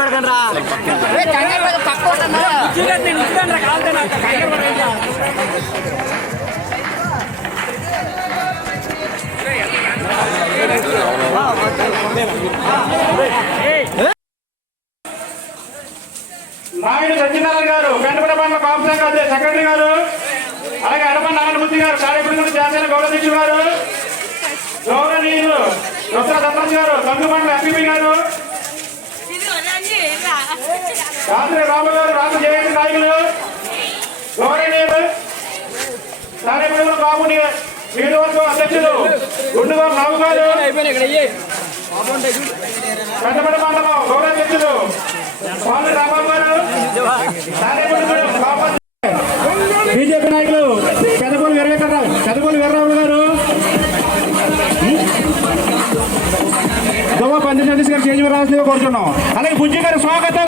పడకండి రా నాయుడు సత్యనారాయణ గారు గంటపడ మండల కాపు సంఘ అధ్యక్ష సెక్రటరీ గారు అలాగే అడప నారాయణమూర్తి గారు కార్యప్రతినిధులు జాతీయ గౌరవధ్యక్షులు గారు గౌరవనీయులు రుద్ర సర్పంచ్ గారు సంఘ మండల ఎంపీ గారు రాత్రి రామగారు రాత్రి రాము జయంతి నాయకులు. గౌరవనీయులు కార్యప్రతినిధులు బాబు నియోజకవర్గం అధ్యక్షులు గుండుగా రావు గారు పెద్దపడ మండలం గౌరవాధ్యక్షులు స్వామి రాబాబు గారు. కార్యప్రతినిధులు బీజేపీ నాయకులు పెద్దపల్లి వీరవేంకరరావు పెద్దపల్లి వెర్ర గారు గోవా గారు చేంజ్ రావాల్సిందిగా కోరుతున్నాం. అలాగే బుజ్జి గారు స్వాగతం.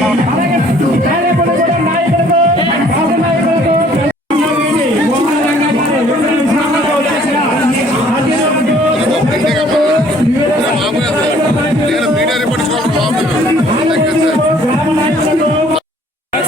స్వాగతం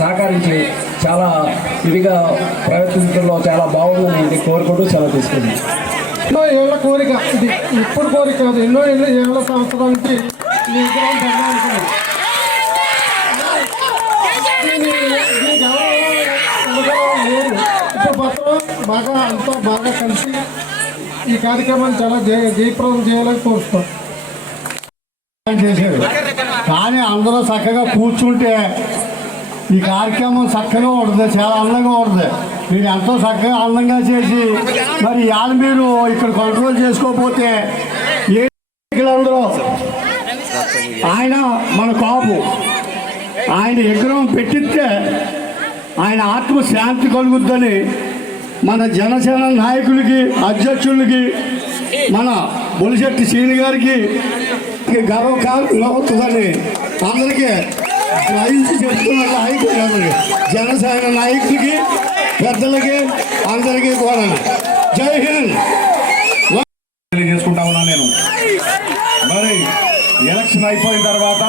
సహకరించి చాలా ఇదిగా ప్రయత్నించడంలో చాలా బాగుందని ఇది కోరుకుంటూ సెలవు తీసుకుంది. ఎన్నో ఏళ్ళ కోరిక ఇది. ఇప్పుడు కోరిక కాదు ఎన్నో ఏళ్ళ ఏళ్ళ సంవత్సరాల నుంచి విగ్రహం లేదు. ఇప్పుడు బాగా అంతా బాగా కలిసి ఈ కార్యక్రమాన్ని చాలా జయ జయప్రదం చేయాలని కోరుతాం చేసేది కానీ అందరూ చక్కగా కూర్చుంటే ఈ కార్యక్రమం చక్కగా ఉంటుంది చాలా అందంగా ఉంటుంది. మీరు ఎంతో చక్కగా అందంగా చేసి మరి ఇవాళ మీరు ఇక్కడ కంట్రోల్ చేసుకోకపోతే ఏ అందరూ ఆయన మన కాపు. ఆయన విగ్రహం పెట్టిస్తే ఆయన ఆత్మ శాంతి కలుగుద్దని మన జనసేన నాయకులకి అధ్యక్షులకి మన బొలిశెట్టి శ్రీని గారికి గర్వకాలం అవుతుందని అందరికీ లయించి చెప్తున్న నాయకులు జనసేన నాయకుడికి పెద్దలకి అందరికీ కూడా. జై హింద్. తెలియజేసుకుంటా ఉన్నా నేను. మరి ఎలక్షన్ అయిపోయిన తర్వాత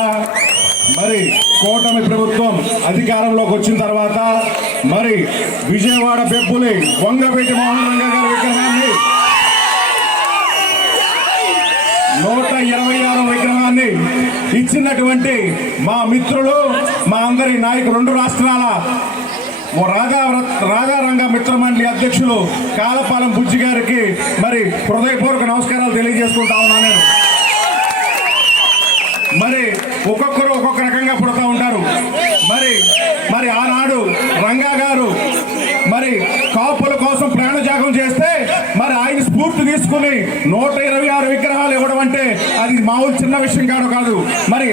మరి కూటమి ప్రభుత్వం అధికారంలోకి వచ్చిన తర్వాత మరి విజయవాడ పెప్పులి వంగపేటి మోహన్ రంగ గారి విగ్రహాన్ని గెలిచినటువంటి మా మిత్రులు మా అందరి నాయకులు రెండు రాష్ట్రాల రాధా రాధారంగ మిత్రమండలి అధ్యక్షులు కాలపాలెం బుజ్జి గారికి మరి హృదయపూర్వక నమస్కారాలు తెలియజేసుకుంటా ఉన్నాను నేను. మరి ఒక్కొక్కరు ఒక్కొక్క రకంగా పుడతా ఉంటారు. మరి మరి ఆనాడు రంగా గారు మరి నూట ఇరవై ఆరు విగ్రహాలు ఇవ్వడం అంటే అది మామూలు చిన్న విషయం కాదు కాదు. మరి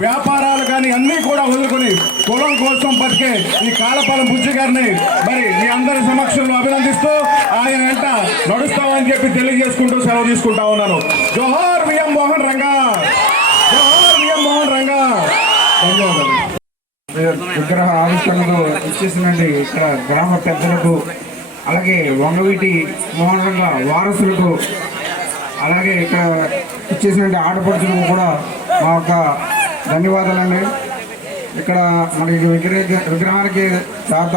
వ్యాపారాలు కానీ అన్నీ కూడా వదులుకొని కులం కోసం బతికే ఈ కాలపాలెం బుజ్జి గారిని మరి మీ అందరి సమక్షంలో అభినందిస్తూ ఆయన వెంట నడుస్తామని చెప్పి తెలియజేసుకుంటూ సెలవు తీసుకుంటా ఉన్నాను. జోహార్ విఎం మోహన్ రంగా. జోహార్ విఎం మోహన్ రంగా. ధన్యవాదాలు. విగ్రహ ఆవిష్కరణకు ఇచ్చేసినండి ఇక్కడ గ్రామ పెద్దలకు అలాగే వంగవీటి మోహన్ రంగ వారసులకు అలాగే ఇక్కడ ఇచ్చేసినటువంటి ఆడపడుచులకు కూడా మా యొక్క ధన్యవాదాలండి. ఇక్కడ మనకి విగ్రహ విగ్రహానికి దాత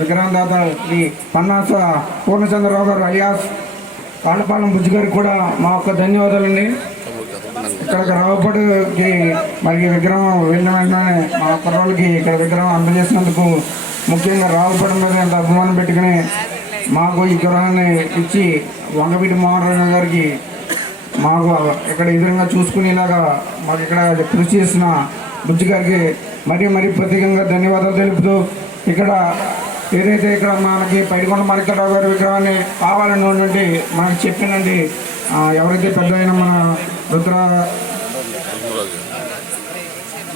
విగ్రహం దాత ఈ పన్నాస పూర్ణచంద్రరావు గారు అలియాస్ కాళ్ళపాలెం బుజ్జి గారికి కూడా మా యొక్క ధన్యవాదాలండి. ఇక్కడ రావపడికి మరి విగ్రహం వెళ్ళిన వెంటనే మా కుర్రోళ్ళకి ఇక్కడ విగ్రహం అందజేసినందుకు ముఖ్యంగా రావుపడి మీద ఎంత అభిమానం పెట్టుకుని మాకు ఈ గృహాన్ని ఇచ్చి వంగవీటి మోహన్ గారికి మాకు ఇక్కడ ఎదురుగా చూసుకునేలాగా మాకు ఇక్కడ కృషి చేసిన బుజ్జి గారికి మరీ మరీ ప్రత్యేకంగా ధన్యవాదాలు తెలుపుతూ ఇక్కడ ఏదైతే ఇక్కడ మనకి పైడికొండ మరికరావు గారి విగ్రహాన్ని కావాలని ఉండండి మనకి చెప్పినండి ఎవరైతే పెద్ద అయిన మన రుద్ర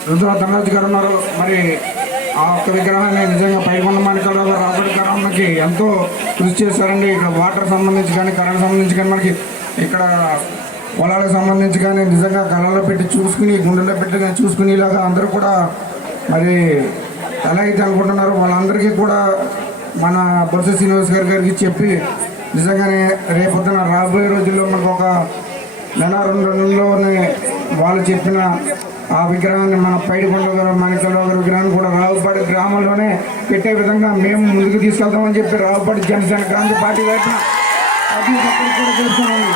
రుద్ర ధనరాజు గారు ఉన్నారు మరి ఆ ఒక్క విగ్రహాన్ని నిజంగా పైకొండ మాణికరావు గారు రాబడి కరోనాకి ఎంతో కృషి చేశారండి. ఇక్కడ వాటర్ సంబంధించి కానీ కరెంట్ సంబంధించి కానీ మనకి ఇక్కడ పొలాలకు సంబంధించి కానీ నిజంగా కళ్ళలో పెట్టి చూసుకుని గుండెల్లో పెట్టి కానీ చూసుకునేలాగా అందరూ కూడా మరి ఎలా అయితే అనుకుంటున్నారో వాళ్ళందరికీ కూడా మన బొత్స శ్రీనివాస్ గారి గారికి చెప్పి నిజంగానే రేపొద్దున రాబోయే రోజుల్లో మనకు ఒక నెల రెండు నెలల్లోనే వాళ్ళు చెప్పిన ఆ విగ్రహాన్ని మన పైడికొండ గారు విగ్రహాన్ని కూడా రావుపాటి గ్రామంలోనే పెట్టే విధంగా మేము ముందుకు తీసుకెళ్తామని చెప్పి రావుపాటి జనసేన గాంధీ పార్టీ వైపున ప్రతి ఒక్కరికి కూడా చెప్తున్నాము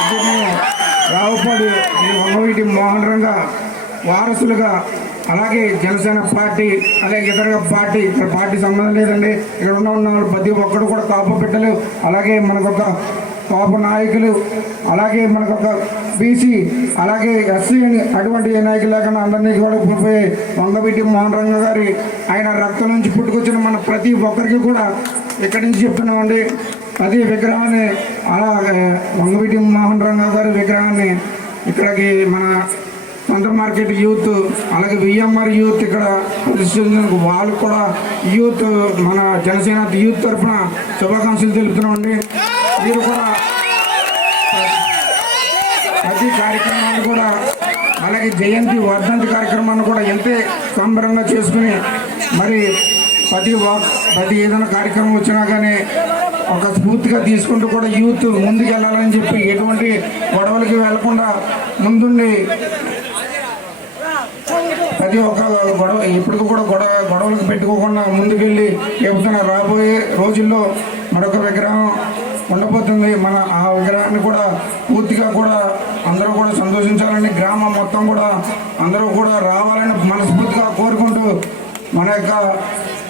ఇప్పుడు రావుపాటి మోహన్ రంగ వారసులుగా అలాగే జనసేన పార్టీ అలాగే ఇతర పార్టీ ఇక్కడ పార్టీ సంబంధం లేదండి. ఇక్కడ ఉన్న ఉన్న వాళ్ళు ప్రతి ఒక్కరు కూడా కాపు పెట్టలేవు. అలాగే మనకొక కాపు నాయకులు అలాగే మనకొక బీసీ అలాగే ఎస్సీ అటువంటి ఏ నాయకులు లేకుండా అందరినీ కూడా పుడిపోయి వంగవీటి మోహన్ రంగ గారి ఆయన రక్తం నుంచి పుట్టుకొచ్చిన మన ప్రతి ఒక్కరికి కూడా ఇక్కడి నుంచి చెప్తున్నామండి. ప్రతి విగ్రహాన్ని అలాగే వంగవీటి మోహన్ రంగ గారి విగ్రహాన్ని ఇక్కడికి మన సొంత మార్కెట్ యూత్ అలాగే విఎంఆర్ యూత్ ఇక్కడ ప్రతిష్ఠించినందుకు వాళ్ళు కూడా యూత్ మన జనసేన యూత్ తరఫున శుభాకాంక్షలు తెలుపుతున్నామండి. మీరు కూడా ప్రతి కార్యక్రమాన్ని కూడా అలాగే జయంతి వర్ధంతి కార్యక్రమాన్ని కూడా ఎంతే సంబరంగా చేసుకుని మరి ప్రతి ప్రతి ఏదైనా కార్యక్రమం వచ్చినా కానీ ఒక స్ఫూర్తిగా తీసుకుంటూ కూడా యూత్ ముందుకు వెళ్ళాలని చెప్పి ఎటువంటి గొడవలకి వెళ్ళకుండా ముందుండి ప్రతి ఒక్క గొడవ ఇప్పటికి కూడా గొడవ గొడవలకు పెట్టుకోకుండా ముందుకెళ్ళి చెబుతున్న రాబోయే రోజుల్లో మరొక విగ్రహం ఉండబోతుంది. మన ఆ విగ్రహాన్ని కూడా పూర్తిగా కూడా అందరూ కూడా సంతోషించాలని గ్రామం మొత్తం కూడా అందరూ కూడా రావాలని మనస్ఫూర్తిగా కోరుకుంటూ మన యొక్క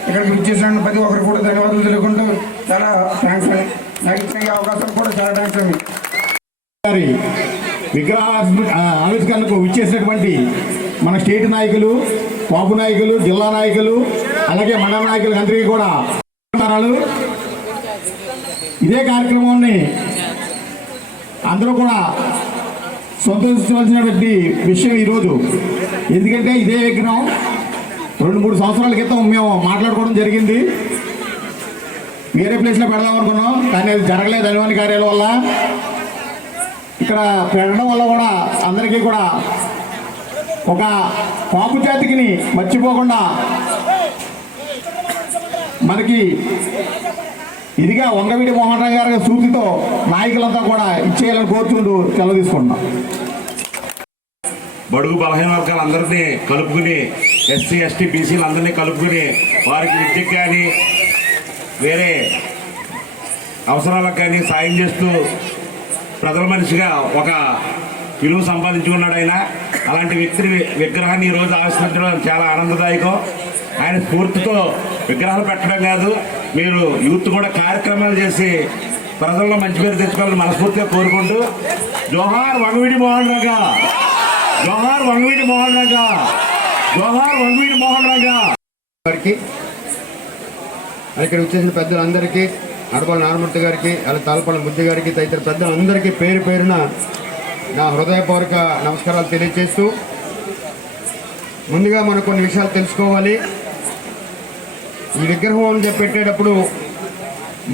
ఇక్కడికి విచ్చేసిన ప్రతి ఒక్కరికి కూడా ధన్యవాదాలు తెలుపుకుంటూ చాలా థ్యాంక్స్ అండి. నాకు అవకాశం కూడా చాలా థ్యాంక్స్ అండి. గారి విగ్రహ ఆవిష్కరణకు విచ్చేసినటువంటి మన స్టేట్ నాయకులు కాపు నాయకులు జిల్లా నాయకులు అలాగే మండల నాయకులు అందరికీ కూడా ఇదే కార్యక్రమాన్ని అందరూ కూడా సంతోషించవలసినటువంటి విషయం ఈరోజు. ఎందుకంటే ఇదే విగ్రహం రెండు మూడు సంవత్సరాల క్రితం మేము మాట్లాడుకోవడం జరిగింది. వేరే ప్లేస్లో పెడదాం అనుకున్నాం కానీ అది జరగలేదు అనుమాని కార్యాల వల్ల. ఇక్కడ పెట్టడం వల్ల కూడా అందరికీ కూడా ఒక పాపు జాతికిని మర్చిపోకుండా మనకి ఇదిగా వంగవీడి మోహన్ రావు గారి సూచితో నాయకులంతా కూడా ఇచ్చేయాలని కోరుతుంటూ సెలవు తీసుకుంటున్నాం. బడుగు బలహీన వర్గాలందరినీ కలుపుకుని ఎస్సీ ఎస్టీ బీసీలు అందరినీ కలుపుకుని వారికి విద్యకు కానీ వేరే అవసరాలకు కానీ సాయం చేస్తూ ప్రజల మనిషిగా ఒక విలువ సంపాదించుకున్నాడు ఆయన. అలాంటి వ్యక్తి విగ్రహాన్ని ఈరోజు ఆవిష్కరించడం చాలా ఆనందదాయకం. ఆయన స్ఫూర్తితో విగ్రహాలు పెట్టడం కాదు మీరు యూత్ కూడా కార్యక్రమాలు చేసి ప్రజల్లో మంచి పేరు తెచ్చుకోవాలని మనస్ఫూర్తిగా కోరుకుంటూ జోహార్ వంగవీడి మోహన్ రాగా జోహార్ వంగవీడి మోహన్ రాగా జోహార్ వంగవీడి మోహన్ రాగా వారికి ఇక్కడ వచ్చేసిన పెద్దలందరికీ అడపల నారమూర్తి గారికి అలా తాలపల్లి బుద్ధి గారికి తదితర పెద్దలందరికీ పేరు పేరున నా హృదయపూర్వక నమస్కారాలు తెలియజేస్తూ ముందుగా మనం కొన్ని విషయాలు తెలుసుకోవాలి. ఈ విగ్రహం అని చెప్పేటప్పుడు పెట్టేటప్పుడు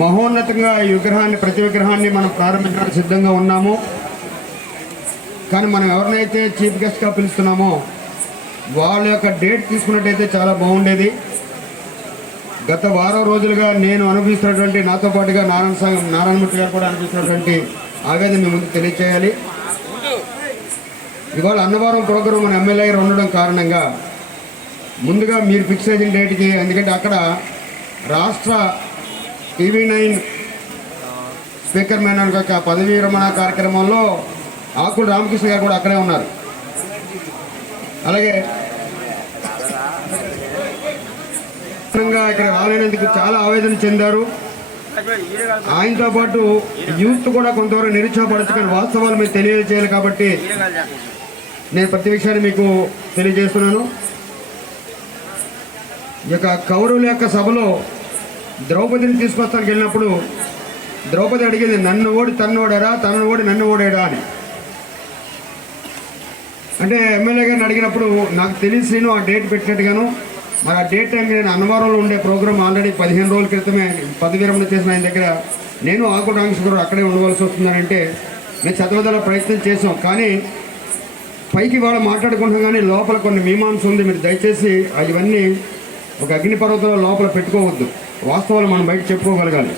మహోన్నతంగా ఈ విగ్రహాన్ని ప్రతి విగ్రహాన్ని మనం ప్రారంభించడానికి సిద్ధంగా ఉన్నాము. కానీ మనం ఎవరినైతే చీఫ్ గెస్ట్గా పిలుస్తున్నామో వాళ్ళ యొక్క డేట్ తీసుకున్నట్టయితే చాలా బాగుండేది. గత వారం రోజులుగా నేను అనుభవిస్తున్నటువంటి నాతో పాటుగా నారాయణ సంఘం నారాయణమూర్తి గారు కూడా అనిపిస్తున్నటువంటి ఆవేదన మీ ముందు తెలియచేయాలి. ఇవాళ అన్నవరం ప్రోగ్రాం మన ఎమ్మెల్యే గారు ఉండడం కారణంగా ముందుగా మీరు ఫిక్స్ అయిన డేట్కి ఎందుకంటే అక్కడ రాష్ట్ర టీవీ నైన్ స్పీకర్ మ్యాన్ యొక్క పదవీ విరమణ కార్యక్రమంలో ఆకుల రామకృష్ణ గారు కూడా అక్కడే ఉన్నారు. అలాగే ముఖ్యంగా ఇక్కడ రాలేనందుకు చాలా ఆవేదన చెందారు. ఆయనతో పాటు యూత్ కూడా కొంతవరకు నిరుత్సాహపడచ్చు కానీ వాస్తవాలు మీరు తెలియజేయాలి కాబట్టి నేను ప్రతి విషయాన్ని మీకు తెలియజేస్తున్నాను. ఈ యొక్క కౌరవుల యొక్క సభలో ద్రౌపదిని తీసుకొస్తానికి వెళ్ళినప్పుడు ద్రౌపది అడిగింది నన్ను ఓడి తన్ను ఓడారా? తనను ఓడి నన్ను ఓడాడా? అని. అంటే ఎమ్మెల్యే గారిని అడిగినప్పుడు నాకు తెలిసి నేను ఆ డేట్ పెట్టినట్టుగాను. మరి ఆ డేట్ టైం నేను అన్నవరంలో ఉండే ప్రోగ్రామ్ ఆల్రెడీ పదిహేను రోజుల క్రితమే పది విరమణ చేసిన ఆయన దగ్గర నేను ఆకు రామేశ్వర అక్కడే ఉండవలసి వస్తుందనంటే నేను చదవదల ప్రయత్నం చేసాం కానీ పైకి వాళ్ళు మాట్లాడుకుంటున్నాం కానీ లోపల కొన్ని మీమాంస ఉంది. మీరు దయచేసి అవన్నీ ఒక అగ్నిపర్వతంలో లోపల పెట్టుకోవద్దు. వాస్తవాలు మనం బయట చెప్పుకోగలగాలి.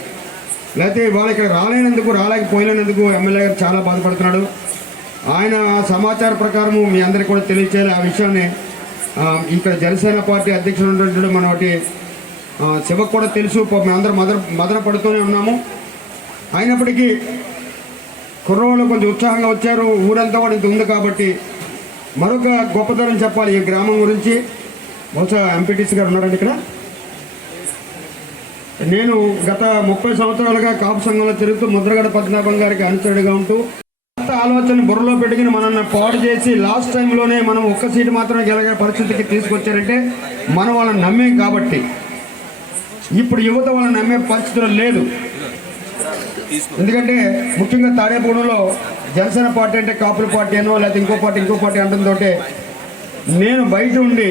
లేకపోతే ఇవాళ ఇక్కడ రాలేనందుకు రాలేకపోయినందుకు ఎమ్మెల్యే గారు చాలా బాధపడుతున్నాడు. ఆయన సమాచార ప్రకారము మీ అందరికీ కూడా తెలియచేయాలి. ఆ విషయాన్ని ఇక్కడ జనసేన పార్టీ అధ్యక్షుడు ఉన్నటువంటి మన ఒకటి శివకు కూడా తెలుసు. పాపం మేమందరం మదన మదన పడుతూనే ఉన్నాము. అయినప్పటికీ కుర్రోళ్ళు కొంచెం ఉత్సాహంగా వచ్చారు. ఊరంతా కూడా ఇంత ఉంది కాబట్టి మరొక గొప్పతనం చెప్పాలి ఈ గ్రామం గురించి. బహుశా ఎంపీటీసీ గారు ఉన్నారండి ఇక్కడ. నేను గత ముప్పై సంవత్సరాలుగా కాపు సంఘంలో తిరుగుతూ ముద్రగడ పద్మనాభం గారికి అనుచరుడిగా ఉంటూ కొత్త ఆలోచన బుర్రలో పెట్టుకుని మనల్ని పాడు చేసి లాస్ట్ టైంలోనే మనం ఒక్క సీటు మాత్రమే గెలగే పరిస్థితికి తీసుకొచ్చారంటే మనం వాళ్ళని నమ్మేం కాబట్టి. ఇప్పుడు యువత వాళ్ళని నమ్మే పరిస్థితులు లేదు. ఎందుకంటే ముఖ్యంగా తాడేపూడలో జనసేన పార్టీ అంటే కాపుల పార్టీ అనో లేకపోతే ఇంకో పార్టీ ఇంకో పార్టీ అంటుందో నేను బయట ఉండి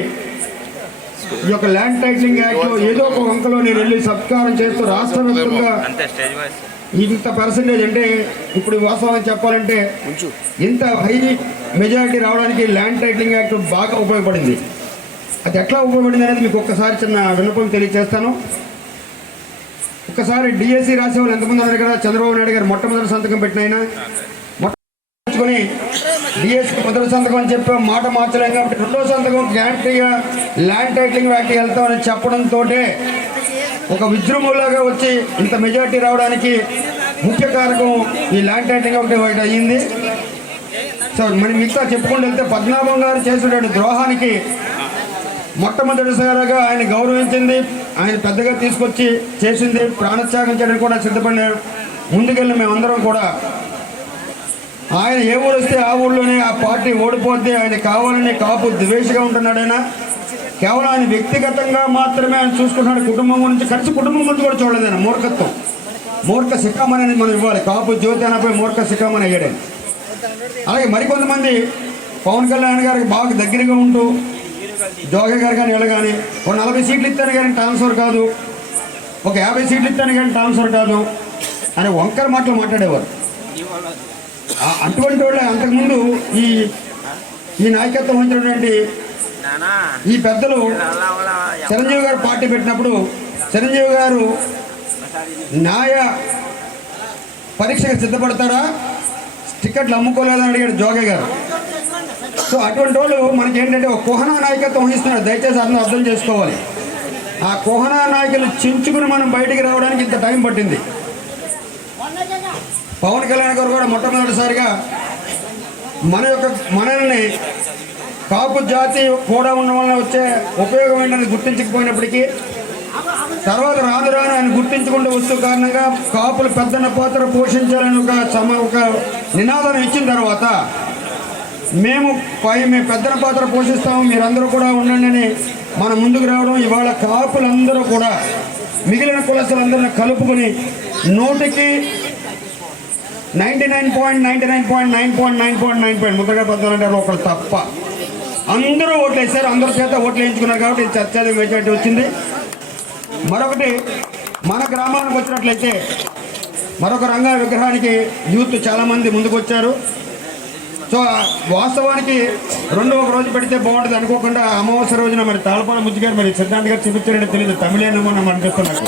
ఈ యొక్క ల్యాండ్ టైటిలింగ్ యాక్ట్ ఏదో ఒక వంకలో నేను వెళ్ళి సత్కారం చేస్తూ రాష్ట్ర వ్యాప్తంగా ఇంత పర్సంటేజ్ అంటే ఇప్పుడు వాస్తవం చెప్పాలంటే ఇంత హై మెజారిటీ రావడానికి ల్యాండ్ టైటిలింగ్ యాక్ట్ బాగా ఉపయోగపడింది. అది ఎట్లా ఉపయోగపడింది అనేది మీకు ఒక్కసారి చిన్న విన్నపం తెలియజేస్తాను. ఒక్కసారి డిఎస్సి రాసే వాళ్ళు ఎంతమంది ఉన్నారు కదా చంద్రబాబు నాయుడు గారు మొట్టమొదటి సంతకం పెట్టిన ఆయన. మొట్టమొదటి డిఎస్సి మొదటి సంతకం అని చెప్పి మాట మార్చలేం కాబట్టి రెండో సంతకం గ్యారంటీగా ల్యాండ్ టైటిలింగ్ వ్యాక్కి వెళ్తామని చెప్పడంతో ఒక విజృంభంలాగా వచ్చి ఇంత మెజార్టీ రావడానికి ముఖ్య కారకం ఈ ల్యాండ్ టైటిలింగ్ ఒకటి ఒకటి అయ్యింది. సో మరి మిగతా చెప్పుకుంటూ వెళ్తే పద్మనాభం గారు చేసినటువంటి ద్రోహానికి మొట్టమొదటిసారిగా ఆయన గౌరవించింది ఆయన పెద్దగా తీసుకొచ్చి చేసింది ప్రాణత్యాగం చేయడం కూడా సిద్ధపడిన ముందుకెళ్ళి మేమందరం కూడా. ఆయన ఏ ఊరు వస్తే ఆ ఊళ్ళోనే ఆ పార్టీ ఓడిపోతే ఆయన కావాలని కాపు ద్వేషగా ఉంటున్నాడైనా కేవలం ఆయన వ్యక్తిగతంగా మాత్రమే ఆయన చూసుకుంటున్నాడు కుటుంబం గురించి కలిసి కుటుంబం గురించి కూడా చూడలేదు ఆయన మూర్ఖత్వం. మూర్ఖ శిఖామణి అనేది మనం ఇవ్వాలి కాపు జ్యోతి అనపై మూర్ఖ శిఖామణి అయ్యాడు అలాగే మరికొంతమంది పవన్ కళ్యాణ్ గారికి బాగా దగ్గరగా ఉంటూ జోగే గారు కానీ వీళ్ళు కానీ ఒక నలభై సీట్లు ఇస్తాను కానీ ట్రాన్స్ఫర్ కాదు. ఒక యాభై సీట్లు ఇస్తాను కానీ ట్రాన్స్ఫర్ కాదు. అని వంకర మాటలు మాట్లాడేవారు. అటువంటి వాళ్ళే అంతకుముందు ఈ ఈ నాయకత్వం వహించినటువంటి ఈ పెద్దలు చిరంజీవి గారు పార్టీ పెట్టినప్పుడు చిరంజీవి గారు న్యాయ పరీక్షకు సిద్ధపడతారా? టికెట్లు అమ్ముకోలేదని అడిగాడు జోగే గారు. సో అటువంటి వాళ్ళు మనకి ఏంటంటే ఒక కుహనా నాయకత్వం వహిస్తున్నారు. దయచేసి అందరూ అర్థం చేసుకోవాలి. ఆ కుహనా నాయకులు చించుకుని మనం బయటికి రావడానికి ఇంత టైం పట్టింది. పవన్ కళ్యాణ్ గారు కూడా మొట్టమొదటిసారిగా మన యొక్క మనల్ని కాపు జాతి కూడా ఉన్న వలన వచ్చే ఉపయోగం ఏంటని గుర్తించకపోయినప్పటికీ తర్వాత రాను రాను ఆయన గుర్తించుకుంటూ వస్తూ కారణంగా కాపులు పెద్దన్న పాత్ర పోషించాలని ఒక సమ ఒక నినాదం ఇచ్చిన తర్వాత మేము పై మేము పెద్దల పాత్ర పోషిస్తాము. మీరందరూ కూడా ఉండండి అని మన ముందుకు రావడం ఇవాళ కాపులందరూ కూడా మిగిలిన కులస్తులందరిని కలుపుకొని నూటికి ninety nine point ninety nine point nine point nine point nine point ముద్దగా పద్నాలుగు ఒకరు తప్ప. అందరూ ఓట్లు వేశారు అందరి చేత ఓట్లు వేయించుకున్నారు కాబట్టి చర్చలు మెజార్టీ వచ్చింది. మరొకటి మన గ్రామానికి వచ్చినట్లయితే మరొక రంగ విగ్రహానికి యూత్ చాలామంది ముందుకు వచ్చారు సో వాస్తవానికి రెండు ఒక రోజు పెడితే బాగుంటుంది అనుకోకుండా అమావాస్య రోజున మరి తాళపాల ముద్దు గారు మరి సిద్ధాంత్ గారు చూపించారంటే తెలియదు. తమిళేనమో అని అనిపిస్తున్నారు